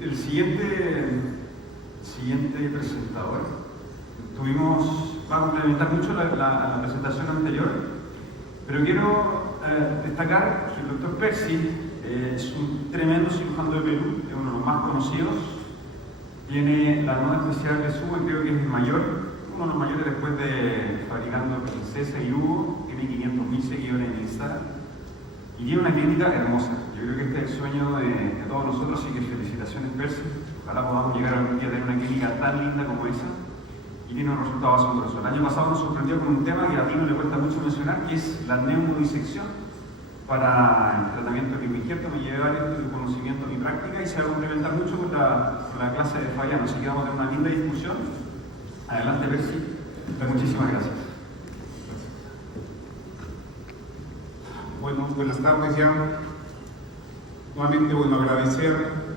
El siguiente presentador va a complementar mucho la presentación anterior, pero quiero destacar que el doctor Percy es un tremendo cirujano de Perú, es uno de los más conocidos, tiene la nota especial de SUBE, creo que es el mayor, uno de los mayores después de Fabricando Princesa y Hugo, tiene 500.000 seguidores en Instagram y tiene una clínica hermosa. Yo creo que este es el sueño de todos nosotros, así que felicitaciones, Percy. Ojalá podamos llegar algún día a tener una clínica tan linda como esa y tiene un resultado asombroso. El año pasado nos sorprendió con un tema que a Tino le cuesta mucho mencionar, que es la neumodisección para el tratamiento de injerto. Me llevé varios de conocimiento y práctica y se va a complementar mucho con la clase de Fabián, así que vamos a tener una linda discusión. Adelante, Percy. Muchísimas gracias. Bueno, buenas tardes ya. Nuevamente, agradecer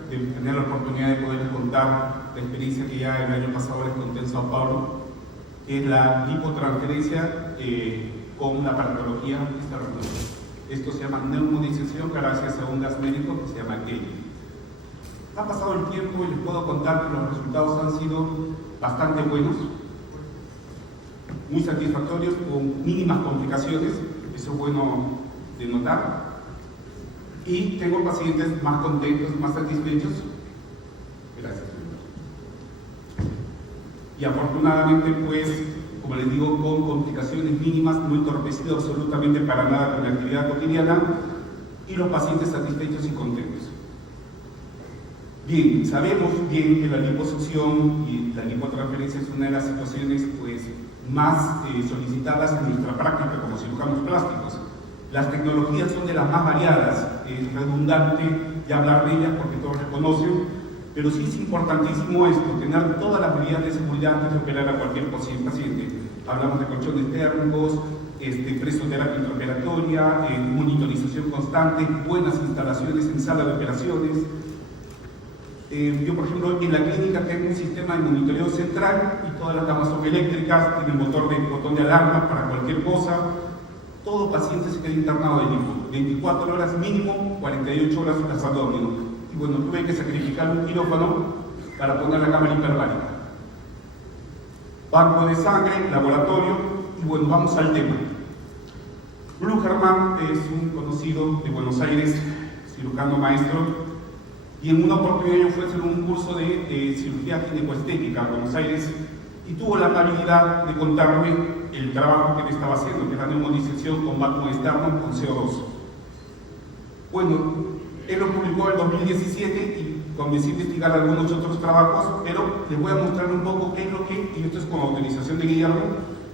de tener la oportunidad de poder contar la experiencia que ya el año pasado les conté en Sao Paulo, que es la lipotransferencia con una aparatología esteroidal. Esto se llama neumodisección gracias a un gas médico que se llama Kelly. Ha pasado el tiempo y les puedo contar que los resultados han sido bastante buenos, muy satisfactorios, con mínimas complicaciones, eso es bueno de notar. Y tengo pacientes más contentos, más satisfechos. Gracias. Y afortunadamente, pues, como les digo, con complicaciones mínimas, no entorpecido absolutamente para nada con la actividad cotidiana, y los pacientes satisfechos y contentos. Bien, sabemos bien que la liposucción y la lipotransferencia es una de las situaciones pues, más solicitadas en nuestra práctica como cirujanos plásticos. Las tecnologías son de las más variadas, es redundante ya hablar de ellas porque todos las conocen, pero sí es importantísimo esto, tener todas las medidas de seguridad antes de operar a cualquier paciente. Hablamos de colchones térmicos, presoterapia intraoperatoria, monitorización constante, buenas instalaciones en sala de operaciones. Yo, por ejemplo, en la clínica tengo un sistema de monitoreo central y todas las camas son eléctricas, tienen botón de alarma para cualquier cosa. Todo paciente se queda internado de lipo, 24 horas mínimo, 48 horas tras abdomen. Y bueno, tuve que sacrificar un quirófano para poner la cámara hiperbárica. Banco de sangre, laboratorio, y bueno, vamos al tema. Blucherman es un conocido de Buenos Aires, cirujano maestro, y en una oportunidad yo fui a hacer un curso de cirugía ginecoestética en Buenos Aires y tuvo la amabilidad de contarme el trabajo que me estaba haciendo, que era neumodisección con vacuum externo con CO2. Bueno, él lo publicó en 2017 y comencé a investigar algunos otros trabajos, pero les voy a mostrar un poco qué es lo que, y esto es con autorización de Guillermo,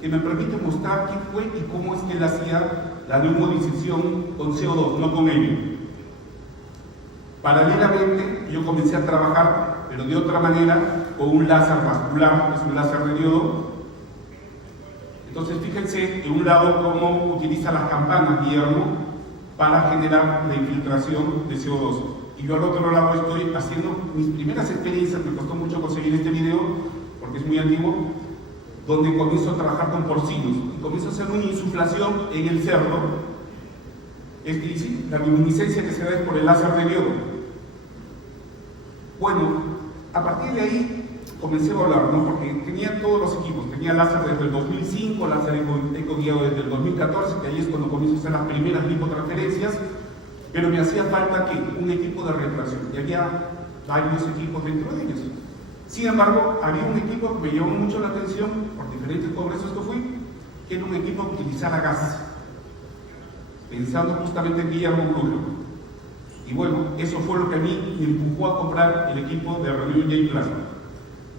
que me permite mostrar qué fue y cómo es que él hacía la neumodisección con CO2, no con helio. Paralelamente, yo comencé a trabajar, pero de otra manera, con un láser vascular, es un láser de diodo. Entonces, fíjense, de un lado, cómo utiliza las campanas Guillermo para generar la infiltración de CO2. Y yo al otro lado estoy haciendo mis primeras experiencias, me costó mucho conseguir este video, porque es muy antiguo, donde comienzo a trabajar con porcinos. Y comienzo a hacer una insuflación en el cerdo. Sí, la luminiscencia que se da es por el láser de diodo. Bueno, a partir de ahí comencé a volar, ¿no? Porque tenía todos los equipos, tenía láser desde el 2005, láser ecoguiado desde el 2014, que ahí es cuando comienzo a hacer las primeras lipotransferencias, pero me hacía falta que un equipo de refracción, y había varios equipos dentro de ellos. Sin embargo, había un equipo que me llamó mucho la atención, por diferentes congresos que fui, que era un equipo que utilizara gas, pensando justamente en Guillermo Blucherman. Y bueno, eso fue lo que a mí me empujó a comprar el equipo de Reunión J Plasma.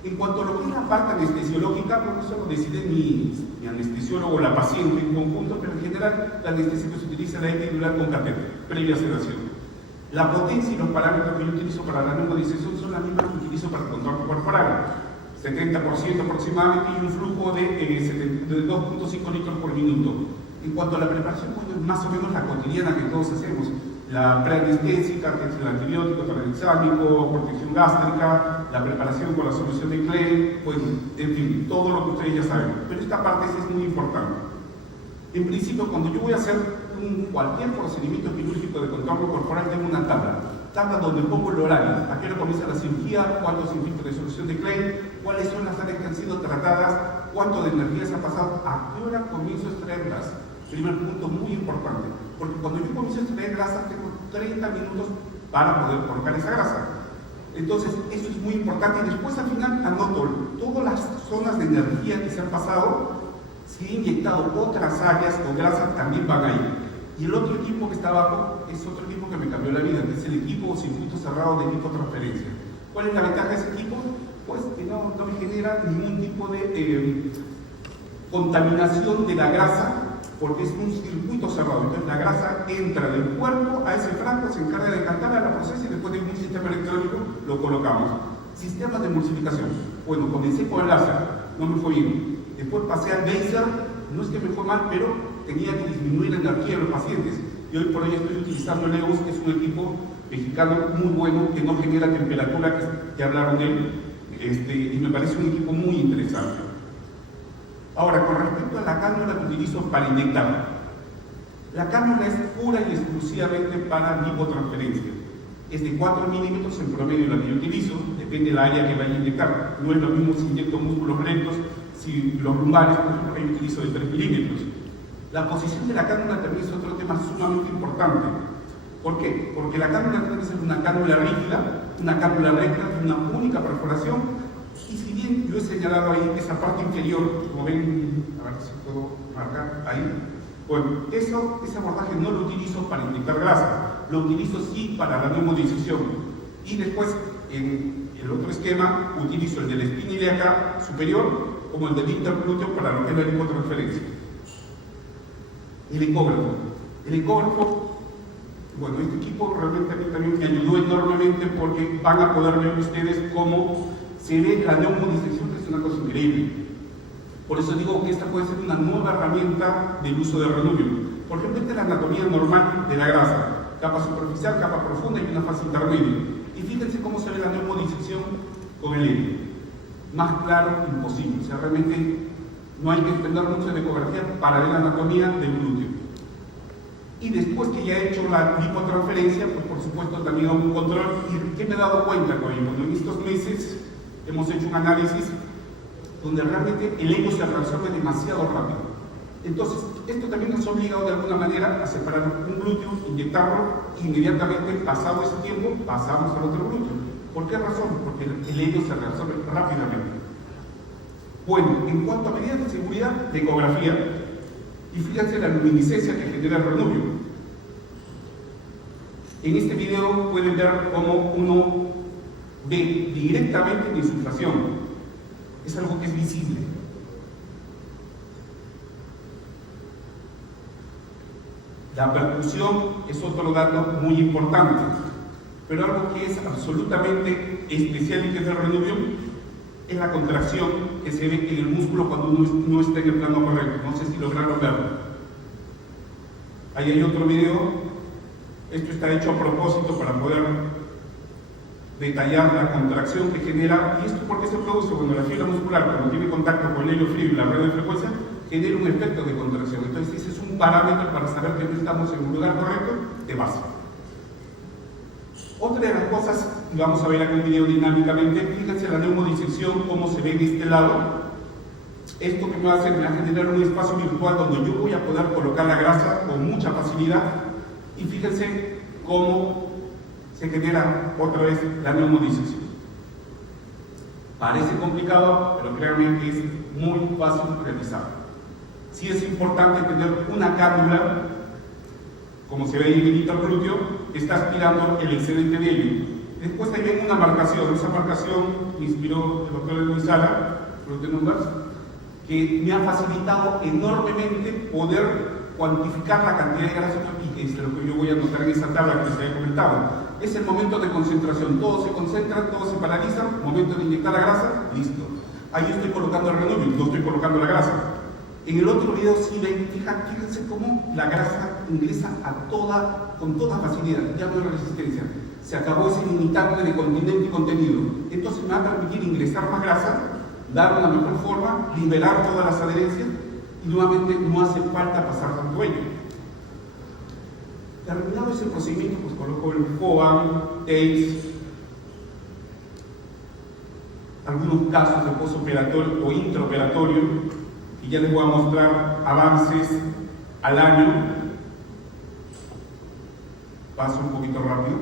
En cuanto a lo que es la parte anestesiológica, por eso lo decide mi anestesiólogo o la paciente en conjunto, pero en general la anestesia que se utiliza la epidural con catéter, previa sedación. La potencia y los parámetros que yo utilizo para la neumodisección son las mismas que utilizo para el control corporal. 70% aproximadamente y un flujo de 2.5 litros por minuto. En cuanto a la preparación, pues más o menos la cotidiana que todos hacemos. La preanestésica, que es el antibiótico tranexámico, protección gástrica, la preparación con la solución de Klein, pues, en fin, todo lo que ustedes ya saben. Pero esta parte sí es muy importante. En principio, cuando yo voy a hacer cualquier procedimiento quirúrgico de contorno corporal tengo una tabla donde pongo el horario, a qué hora comienza la cirugía, cuántos infiltros de solución de Klein, cuáles son las áreas que han sido tratadas, cuánto de energía se ha pasado, a qué hora comienzo a extraer grasa. Primer punto muy importante, porque cuando yo comienzo a extraer grasa tengo 30 minutos para poder colocar esa grasa. Entonces, eso es muy importante y después al final anoto todas las zonas de energía que se han pasado. Si he inyectado otras áreas o grasa, también van ahí. Y el otro equipo que está abajo es otro equipo que me cambió la vida, que es el equipo circuito cerrado de lipotransferencia. ¿Cuál es la ventaja de ese equipo? Pues que no me genera ningún tipo de contaminación de la grasa, porque es un circuito cerrado. Entonces la grasa entra del cuerpo a ese frasco, se encarga de cantarla, la procesa y después de un sistema electrónico lo colocamos. Sistemas de emulsificación. Bueno, comencé con el láser, no me fue bien. Después pasé al laser, no es que me fue mal, pero tenía que disminuir la energía de los pacientes. Y hoy por hoy estoy utilizando el EOS, que es un equipo mexicano muy bueno, que no genera temperatura, que hablaron de él, y me parece un equipo muy interesante. Ahora, con respecto a la cánula que utilizo para inyectar, la cánula es pura y exclusivamente para lipotransferencia. Es de 4 milímetros en promedio la que yo utilizo, depende del área que vaya a inyectar. No es lo mismo si inyecto músculos rectos, si los lumbares, por ejemplo, yo utilizo de 3 milímetros. La posición de la cánula también es otro tema sumamente importante. ¿Por qué? Porque la cánula tiene que ser una cánula rígida, una cánula recta, una única perforación. Y si bien yo he señalado ahí esa parte inferior, como ven, a ver si puedo marcar ahí, bueno, ese abordaje no lo utilizo para inyectar grasa, lo utilizo sí para la neumodisección. Y después, en el otro esquema, utilizo el de la espina ilíaca superior como el del interglúteo para lo que es la lipotransferencia. El ecógrafo, bueno, este equipo realmente a mí también me ayudó enormemente porque van a poder ver ustedes cómo se ve la neumodisección, que es una cosa increíble. Por eso digo que esta puede ser una nueva herramienta del uso de Renuvio. Por ejemplo, esta es la anatomía normal de la grasa, capa superficial, capa profunda y una fase intermedia. Y fíjense cómo se ve la neumodisección con el helio. Más claro, imposible. O sea, realmente no hay que entender mucho de ecografía para ver la anatomía del glúteo. Y después que ya he hecho la lipotransferencia, pues por supuesto también hago un control. ¿Y qué me he dado cuenta? Bueno, en estos meses hemos hecho un análisis donde realmente el helio se reabsorbe demasiado rápido. Entonces, esto también nos ha obligado de alguna manera a separar un glúteo, inyectarlo, e inmediatamente, pasado ese tiempo, pasamos al otro glúteo. ¿Por qué razón? Porque el helio se reabsorbe rápidamente. Bueno, en cuanto a medidas de seguridad de ecografía, y fíjense la luminiscencia que genera el Renuvio. En este video pueden ver cómo uno ve directamente la insuflación. Es algo que es visible. La percusión es otro dato muy importante, pero algo que es absolutamente especial y que es el Renuvio es la contracción que se ve en el músculo cuando uno no está en el plano correcto. No sé si lograron verlo. Ahí hay otro video. Esto está hecho a propósito para poder detallar la contracción que genera. ¿Y esto por qué se produce? Bueno, la fibra muscular, cuando tiene contacto con el helio frío y la red de frecuencia, genera un efecto de contracción. Entonces, ese es un parámetro para saber que no estamos en un lugar correcto de base. Otra de las cosas, y vamos a ver aquí el video dinámicamente, fíjense la neumodisección, cómo se ve de este lado. Esto que me va a hacer, me va a generar un espacio virtual donde yo voy a poder colocar la grasa con mucha facilidad. Y fíjense cómo se genera otra vez la neumodisección. Parece complicado, pero créanme que es muy fácil de realizar. Sí es importante tener una cánula, como se ve ahí en el interglúteo, que está aspirando el excedente de helio. Después ahí ven una marcación. Esa marcación me inspiró el doctor Luis Sala, que me ha facilitado enormemente poder cuantificar la cantidad de grasa, y es lo que yo voy a anotar en esa tabla que se había comentado. Es el momento de concentración. Todo se concentra, todo se paraliza. Momento de inyectar la grasa, listo. Ahí estoy colocando el Renuvio, no estoy colocando la grasa. En el otro video sí ven, fíjense cómo la grasa ingresa con toda facilidad, ya no hay resistencia. Se acabó ese limitante de continente y contenido. Entonces me va a permitir ingresar más grasa, dar una mejor forma, liberar todas las adherencias y nuevamente no hace falta pasar tanto helio. Terminado ese procedimiento, pues coloco el FOAM, TACE, algunos casos de postoperatorio o intraoperatorio, y ya les voy a mostrar avances al año. Paso un poquito rápido.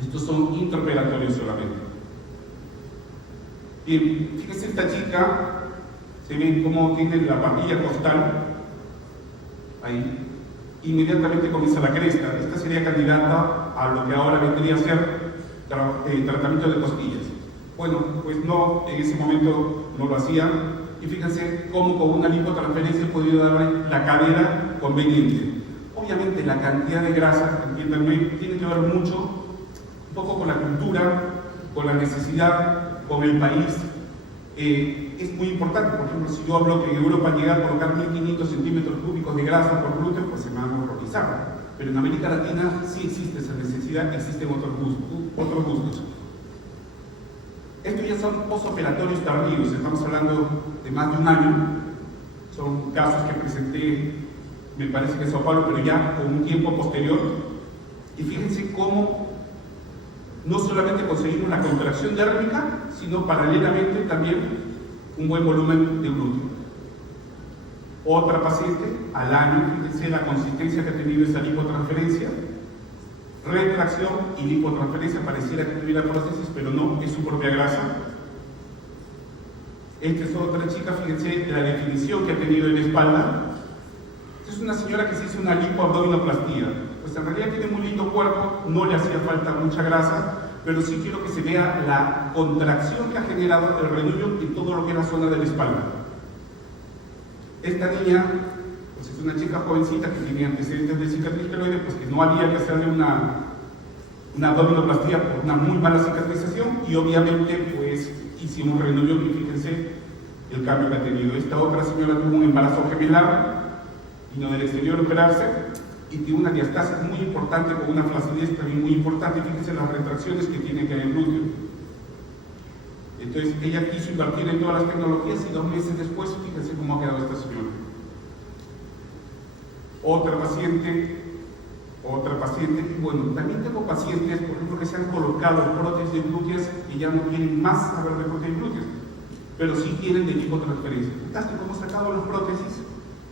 Estos son intraoperatorios solamente. Bien, fíjense esta chica, se ve cómo tiene la barbilla costal, ahí, inmediatamente comienza la cresta. Esta sería candidata a lo que ahora vendría a ser tratamiento de costillas. Bueno, pues no, en ese momento no lo hacían, y fíjense cómo con una lipotransferencia he podido darle la cadera conveniente. Obviamente la cantidad de grasa, entiéndanme, tiene que ver mucho, un poco con la cultura, con la necesidad, con el país. Es muy importante. Por ejemplo, si yo hablo que en Europa llegar a colocar 1500 centímetros cúbicos de grasa por gluten, pues se me van a horrorizar. Pero en América Latina sí existe esa necesidad, existen otros gustos. Estos ya son postoperatorios tardíos, estamos hablando de más de un año. Son casos que presenté, me parece que en Sao Paulo, pero ya con un tiempo posterior. Y fíjense cómo no solamente conseguimos la contracción dérmica, sino paralelamente también un buen volumen de glúteo. Otra paciente, al año, fíjense la consistencia que ha tenido esa lipotransferencia, retracción y lipotransferencia, pareciera que tuviera prótesis, pero no, es su propia grasa. Esta es otra chica, fíjense la definición que ha tenido en la espalda. Esta es una señora que se hizo una lipoabdominoplastía. Pues en realidad tiene muy lindo cuerpo, no le hacía falta mucha grasa, pero sí quiero que se vea la contracción que ha generado el reducto en todo lo que es la zona de la espalda. Esta niña, pues es una chica jovencita que tiene antecedentes de cicatriz queloide, pues que no había que hacerle una abdominoplastía por una muy mala cicatrización, y obviamente pues hicimos reducto y fíjense el cambio que ha tenido. Esta otra señora tuvo un embarazo gemelar, vino del exterior a operarse, y tiene una diastasis muy importante con una flacidez también muy importante. Fíjense las retracciones que tiene que el glúteo. Entonces ella quiso invertir en todas las tecnologías, y 2 meses después, fíjense cómo ha quedado esta señora. Otra paciente, y bueno, también tengo pacientes, por ejemplo, que se han colocado prótesis glúteas y ya no quieren más saber de prótesis glúteas, pero sí tienen de lipotransferencia. Fantástico, hemos sacado las prótesis,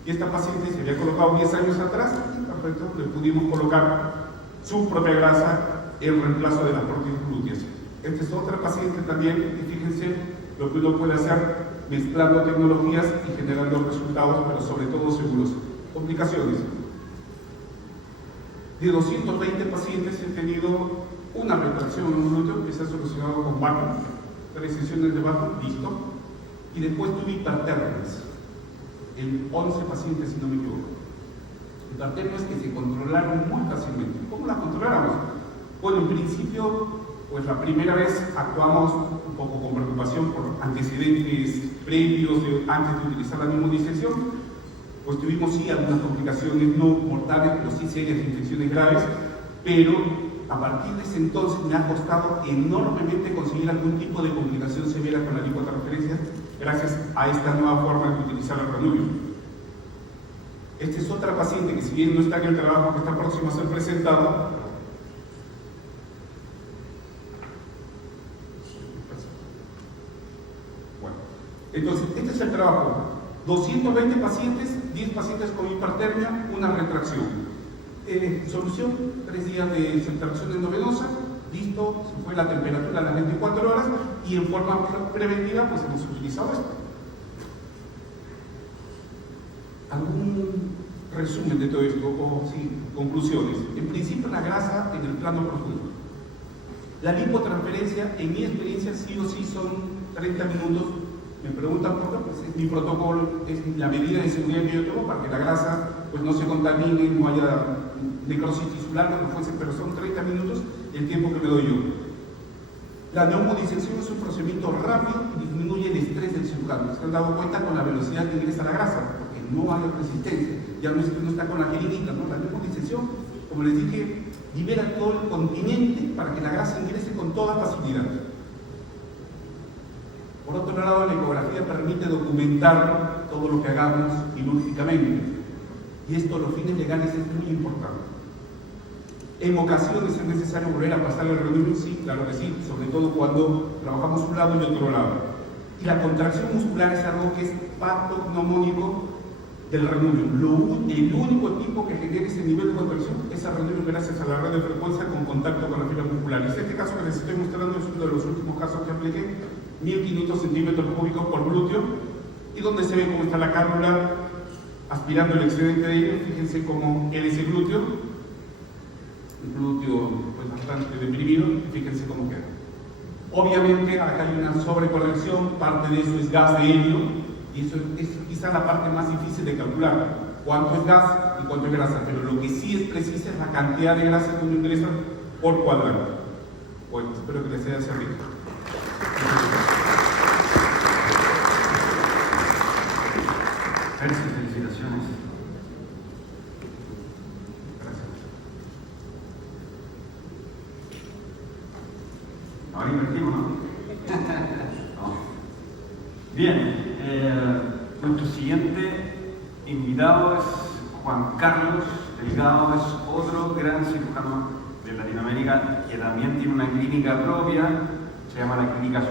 y esta paciente se había colocado 10 años atrás, y perfecto, le pudimos colocar su propia grasa en reemplazo de las prótesis glúteas. Esta es otra paciente también, y fíjense lo que uno puede hacer mezclando tecnologías y generando resultados, pero sobre todo seguros. Complicaciones. De 220 pacientes he tenido una retracción en un glúteo que se ha solucionado con vacuum, 3 sesiones de vacuum, listo. Y después tuve hipertermias en 11 pacientes, si no me equivoco. Hipertermias que se controlaron muy fácilmente. ¿Cómo las controlamos? Bueno, en principio, pues la primera vez actuamos un poco con preocupación por antecedentes previos antes de utilizar la neumonización. Pues tuvimos sí algunas complicaciones no mortales, pero sí serias infecciones graves, pero a partir de ese entonces me ha costado enormemente conseguir algún tipo de complicación severa con la lipotransferencia, gracias a esta nueva forma de utilizar el ranubio. Esta es otra paciente que, si bien no está en el trabajo que está próximo a ser presentado, bueno, entonces este es el trabajo. 220 pacientes, 10 pacientes con hipertermia, una retracción. Solución, 3 días de retracción endovenosa, listo, se fue la temperatura a las 24 horas, y en forma preventiva pues hemos utilizado esto. ¿Algún resumen de todo esto? O sí, conclusiones. En principio, la grasa en el plano profundo. La lipotransferencia, en mi experiencia, sí o sí son 30 minutos. Me preguntan por qué, pues es mi protocolo, es la medida de seguridad que yo tomo para que la grasa pues no se contamine, no haya necrosis tisular, lo que fuese, pero son 30 minutos el tiempo que me doy yo. La neumodisección es un procedimiento rápido y disminuye el estrés del cirujano. Se han dado cuenta con la velocidad que ingresa la grasa, porque no hay resistencia. Ya no es que uno está con la jeringuita, ¿no? La neumodisección, como les dije, libera todo el continente para que la grasa ingrese con toda facilidad. Por otro lado, la ecografía permite documentar todo lo que hagamos quirúrgicamente, y esto a los fines legales es muy importante. En ocasiones es necesario volver a pasar el renunio, sí, claro que sí, sobre todo cuando trabajamos un lado y otro lado. Y la contracción muscular es algo que es patognomónico del renunio. El único tipo que genera ese nivel de contracción es el renunio gracias a la red de frecuencia con contacto con la fibra muscular. Y este caso que les estoy mostrando es uno de los últimos casos que apliqué, 1500 centímetros cúbicos por glúteo, y donde se ve cómo está la cálula aspirando el excedente de ello. Fíjense cómo él es el glúteo pues bastante deprimido, y fíjense cómo queda. Obviamente acá hay una sobrecorrección, parte de eso es gas de helio, y eso es quizá la parte más difícil de calcular, cuánto es gas y cuánto es grasa, pero lo que sí es precisa es la cantidad de grasa que uno ingresa por cuadrante. Bueno, espero que les haya servido. Percy, felicitaciones. Gracias. Ahora invertimos, ¿no? No. Bien, nuestro siguiente invitado es Juan Carlos Delgado, es otro gran cirujano de Latinoamérica que también tiene una clínica propia, se llama la Clínica